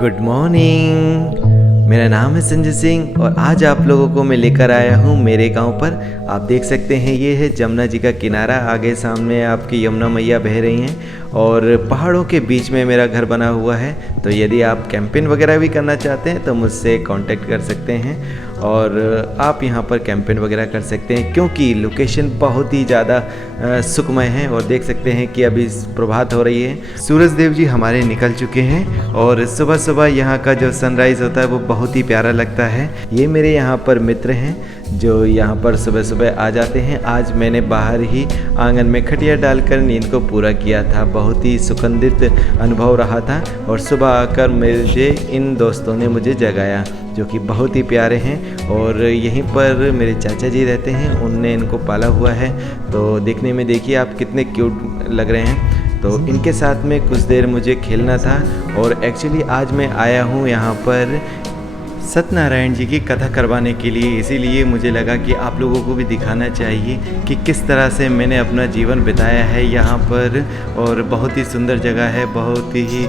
Good morning. मेरा नाम है संजय सिंह और आज आप लोगों को मैं लेकर आया हूँ मेरे गांव पर। आप देख सकते हैं ये है जमुना जी का किनारा। आगे सामने आपकी यमुना मैया बह रही हैं और पहाड़ों के बीच में मेरा घर बना हुआ है। तो यदि आप कैंपिंग वगैरह भी करना चाहते हैं तो मुझसे कांटेक्ट कर सकते हैं और आप यहाँ पर कैंपिंग वगैरह कर सकते हैं, क्योंकि लोकेशन बहुत ही ज़्यादा सुखमय है। और देख सकते हैं कि अभी प्रभात हो रही है, सूरज देव जी हमारे निकल चुके हैं और सुबह सुबह यहाँ का जो सनराइज़ होता है वो बहुत ही प्यारा लगता है। ये मेरे यहाँ पर मित्र हैं जो यहाँ पर सुबह सुबह आ जाते हैं। आज मैंने बाहर ही आंगन में खटिया डालकर नींद को पूरा किया था। बहुत ही सुगंधित अनुभव रहा था और सुबह आकर मुझे इन दोस्तों ने मुझे जगाया जो कि बहुत ही प्यारे हैं। और यहीं पर मेरे चाचा जी रहते हैं, उनने इनको पाला हुआ है। तो देखने में देखिए आप कितने क्यूट लग रहे हैं। तो इनके साथ में कुछ देर मुझे खेलना था और एक्चुअली आज मैं आया हूँ यहाँ पर सत्यनारायण जी की कथा करवाने के लिए। इसीलिए मुझे लगा कि आप लोगों को भी दिखाना चाहिए कि किस तरह से मैंने अपना जीवन बिताया है यहाँ पर। और बहुत ही सुंदर जगह है, बहुत ही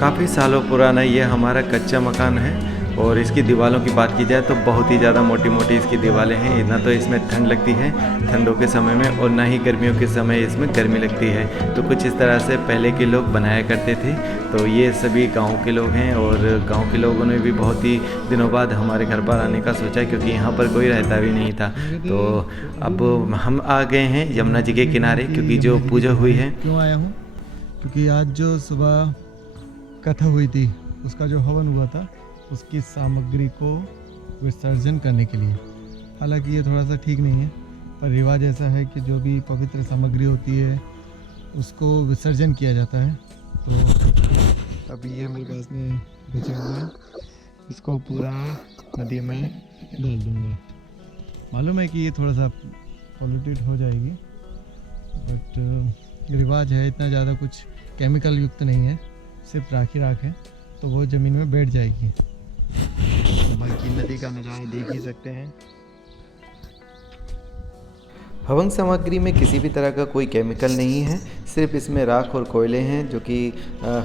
काफ़ी सालों पुराना ये हमारा कच्चा मकान है। और इसकी दीवारों की बात की जाए तो बहुत ही ज़्यादा मोटी मोटी इसकी दीवारें हैं। ना तो इसमें ठंड लगती है ठंडों के समय में और ना ही गर्मियों के समय इसमें गर्मी लगती है। तो कुछ इस तरह से पहले के लोग बनाया करते थे। तो ये सभी गांव के लोग हैं और गांव के लोगों ने भी बहुत ही दिनों बाद हमारे घर पर आने का सोचा, क्योंकि यहाँ पर कोई रहता भी नहीं था। तो अब हम आ गए हैं यमुना जी के किनारे, क्योंकि जो पूजा हुई है। क्यों आया हूँ? क्योंकि आज जो सुबह कथा हुई थी उसका जो हवन हुआ था उसकी सामग्री को विसर्जन करने के लिए। हालांकि ये थोड़ा सा ठीक नहीं है, पर रिवाज ऐसा है कि जो भी पवित्र सामग्री होती है उसको विसर्जन किया जाता है। तो अभी ये मेरे पास में बचा हुआ है, इसको पूरा नदी में डाल दूँगा। मालूम है कि ये थोड़ा सा पॉल्यूटेड हो जाएगी, बट रिवाज है, इतना ज़्यादा कुछ केमिकल युक्त नहीं है, सिर्फ राख ही राख है, तो वो ज़मीन में बैठ जाएगी। बाकी नदी का नज़ारा देख ही सकते हैं। हवन सामग्री में किसी भी तरह का कोई केमिकल नहीं है, सिर्फ इसमें राख और कोयले हैं जो कि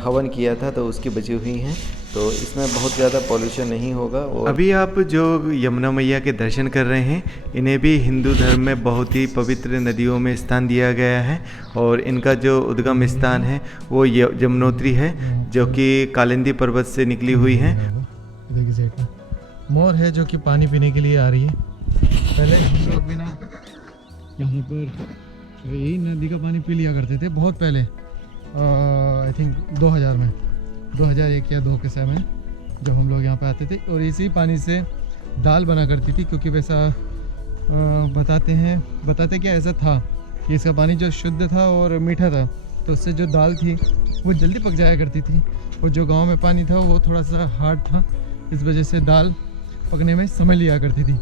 हवन किया था तो उसकी बची हुई हैं। तो इसमें बहुत ज़्यादा पॉल्यूशन नहीं होगा। और अभी आप जो यमुना मैया के दर्शन कर रहे हैं, इन्हें भी हिंदू धर्म में बहुत ही पवित्र नदियों में स्थान दिया गया है। और इनका जो उद्गम स्थान है वो यमुनोत्री है, जो कि कालिंदी पर्वत से निकली हुई है। देखिए साइड में मोर है जो कि पानी पीने के लिए आ रही है। पहले हम लोग भी ना यहाँ पर यही नदी का पानी पी लिया करते थे बहुत पहले, आई थिंक 2000 में, 2001 या 2 के समय में जब हम लोग यहाँ पे आते थे। और इसी पानी से दाल बना करती थी, क्योंकि वैसा बताते क्या ऐसा था कि इसका पानी जो शुद्ध था और मीठा था, तो उससे जो दाल थी वो जल्दी पक जाया करती थी। और जो गांव में पानी था वो थोड़ा सा हार्ड था, इस वजह से दाल पकने में समय लिया करती थी।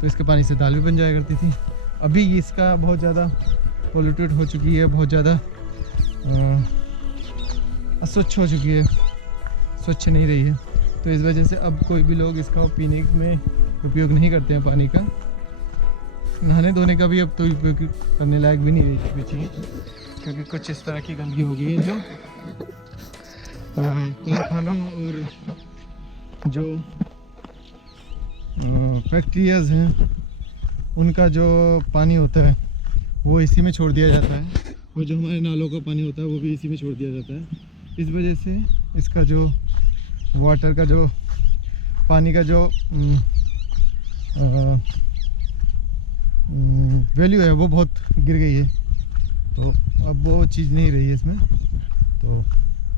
तो इसके पानी से दाल भी बन जाया करती थी। अभी इसका बहुत ज़्यादा पोल्यूटेड हो चुकी है, बहुत ज़्यादा अस्वच्छ हो चुकी है, स्वच्छ नहीं रही है। तो इस वजह से अब कोई भी लोग इसका पीने में उपयोग नहीं करते हैं पानी का। नहाने धोने का भी अब तो उपयोग करने लायक भी नहीं बची, क्योंकि कुछ इस तरह की गंदगी हो गई है जो कारखानों और जो फैक्ट्रियाज़ हैं उनका जो पानी होता है वो इसी में छोड़ दिया जाता है, और जो हमारे नालों का पानी होता है वो भी इसी में छोड़ दिया जाता है। इस वजह से इसका जो वाटर का जो पानी का जो वैल्यू है वो बहुत गिर गई है। तो अब वो चीज़ नहीं रही है इसमें, तो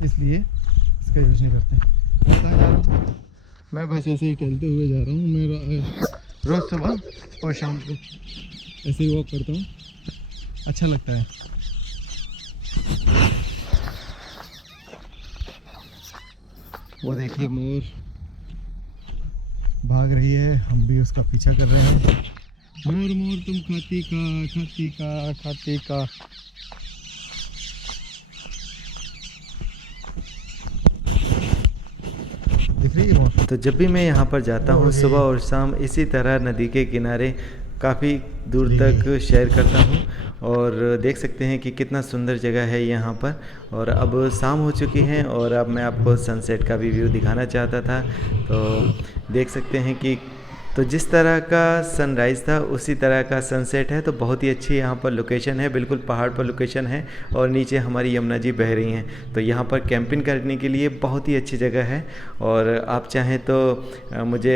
इसलिए इसका यूज़ नहीं करते। मैं कहाँ जा रहा हूँ? मैं बस ऐसे ही टहलते हुए जा रहा हूँ। मैं रोज़ सुबह और शाम को ऐसे ही वॉक करता हूँ, अच्छा लगता है। वो देखिए मोर भाग रही है, हम भी उसका पीछा कर रहे हैं। मोर मोर तुम खाती का खाती का खाती का। दिख रही है मोर। तो जब भी मैं यहाँ पर जाता हूँ सुबह और शाम इसी तरह नदी के किनारे काफ़ी दूर तक शेयर करता हूँ। और देख सकते हैं कि कितना सुंदर जगह है यहाँ पर। और अब शाम हो चुकी है और अब मैं आपको सनसेट का भी व्यू दिखाना चाहता था। तो देख सकते हैं कि तो जिस तरह का सनराइज़ था उसी तरह का सनसेट है। तो बहुत ही अच्छी यहाँ पर लोकेशन है, बिल्कुल पहाड़ पर लोकेशन है और नीचे हमारी यमुना जी बह रही हैं। तो यहाँ पर कैंपिंग करने के लिए बहुत ही अच्छी जगह है। और आप चाहें तो मुझे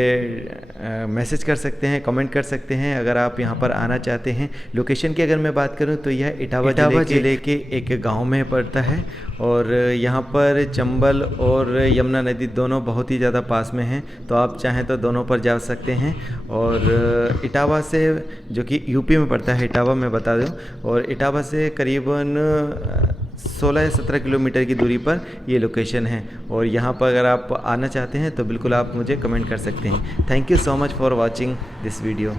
मैसेज कर सकते हैं, कमेंट कर सकते हैं अगर आप यहाँ पर आना चाहते हैं। लोकेशन की अगर मैं बात करूँ तो यह इटावा जिले के एक गाँव में पड़ता है। और यहाँ पर चंबल और यमुना नदी दोनों बहुत ही ज़्यादा पास में हैं। तो आप चाहें तो दोनों पर जा सकते हैं। और इटावा से, जो कि यूपी में पड़ता है इटावा, मैं बता दूं, और इटावा से करीबन 16 या 17 किलोमीटर की दूरी पर ये लोकेशन है। और यहाँ पर अगर आप आना चाहते हैं तो बिल्कुल आप मुझे कमेंट कर सकते हैं। Thank you so much for watching this video.